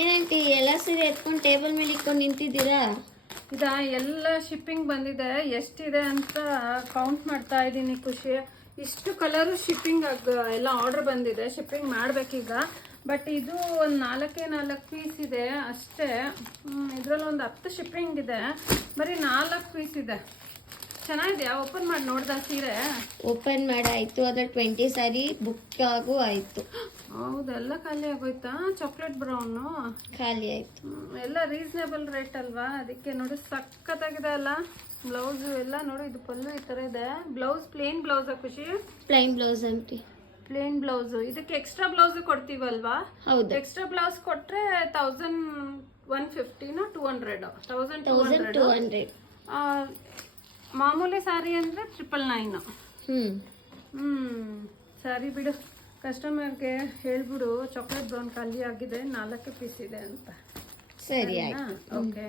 ಏನಂಟಿ ಎಲ್ಲ ಸೀರೆ ಎತ್ಕೊಂಡು ಟೇಬಲ್ ಮೇಲೆ ಇಟ್ಕೊಂಡು ನಿಂತಿದ್ದೀರಾ? ಎಲ್ಲ ಶಿಪ್ಪಿಂಗ್ ಬಂದಿದೆ, ಎಷ್ಟಿದೆ ಅಂತ ಕೌಂಟ್ ಮಾಡ್ತಾ ಇದ್ದೀನಿ. ಖುಷಿ, ಇಷ್ಟು ಕಲರು ಶಿಪ್ಪಿಂಗ್ ಎಲ್ಲ ಆರ್ಡರ್ ಬಂದಿದೆ, ಶಿಪ್ಪಿಂಗ್ ಮಾಡ್ಬೇಕೀಗ. ಬಟ್ ಇದು ಒಂದು 4 ಪೀಸ್ ಇದೆ ಅಷ್ಟೇ. ಇದರಲ್ಲಿ ಒಂದು 10 ಶಿಪ್ಪಿಂಗ್ ಇದೆ, ಬರೀ 4 ಪೀಸ್ ಇದೆ. ಚೆನ್ನಾಗಿದೆಯಾ? ಓಪನ್ ಮಾಡಿ ನೋಡ್ದ ಸೀರೆ? ಓಪನ್ ಮಾಡಾಯ್ತು, ಅದ್ರ 20 ಸಾರಿ ಬುಕ್ ಆಗು ಆಯ್ತು. ಹೌದೆಲ್ಲ ಖಾಲಿ ಆಗೋಯ್ತಾ? ಚಾಕ್ಲೇಟ್ ಬ್ರೌನು ಖಾಲಿ ಆಯ್ತು. ಎಲ್ಲ ರೀಸನೇಬಲ್ ರೇಟ್ ಅಲ್ವಾ, ಅದಕ್ಕೆ ನೋಡಿ ಸಖತ್ತಾಗಿದೆ ಅಲ್ಲ. ಬ್ಲೌಸು ಎಲ್ಲ ನೋಡಿ, ಇದು ಪಲ್ಲು ಈ ಥರ ಇದೆ. ಬ್ಲೌಸ್ ಪ್ಲೇನ್ ಬ್ಲೌಸಾ ಖುಷಿ? Plain blouse aunty. Plain blouse. ಇದಕ್ಕೆ ಎಕ್ಸ್ಟ್ರಾ ಬ್ಲೌಸ್ ಕೊಡ್ತೀವಲ್ವಾ? ಹೌದು. ಎಕ್ಸ್ಟ್ರಾ ಬ್ಲೌಸ್ ಕೊಟ್ರೆ 1150 200 1200. ಮಾಮೂಲಿ ಸಾರಿ ಅಂದ್ರೆ 999. ಸರಿ ಬಿಡು, ಕಸ್ಟಮರ್ಗೆ ಹೇಳ್ಬಿಡು ಚಾಕ್ಲೇಟ್ ಬ್ರೌನ್ ಖಾಲಿ ಆಗಿದೆ, 4 ಪೀಸ್ ಇದೆ ಅಂತ. ಸರಿ ಆಯ್ತು. ಓಕೆ.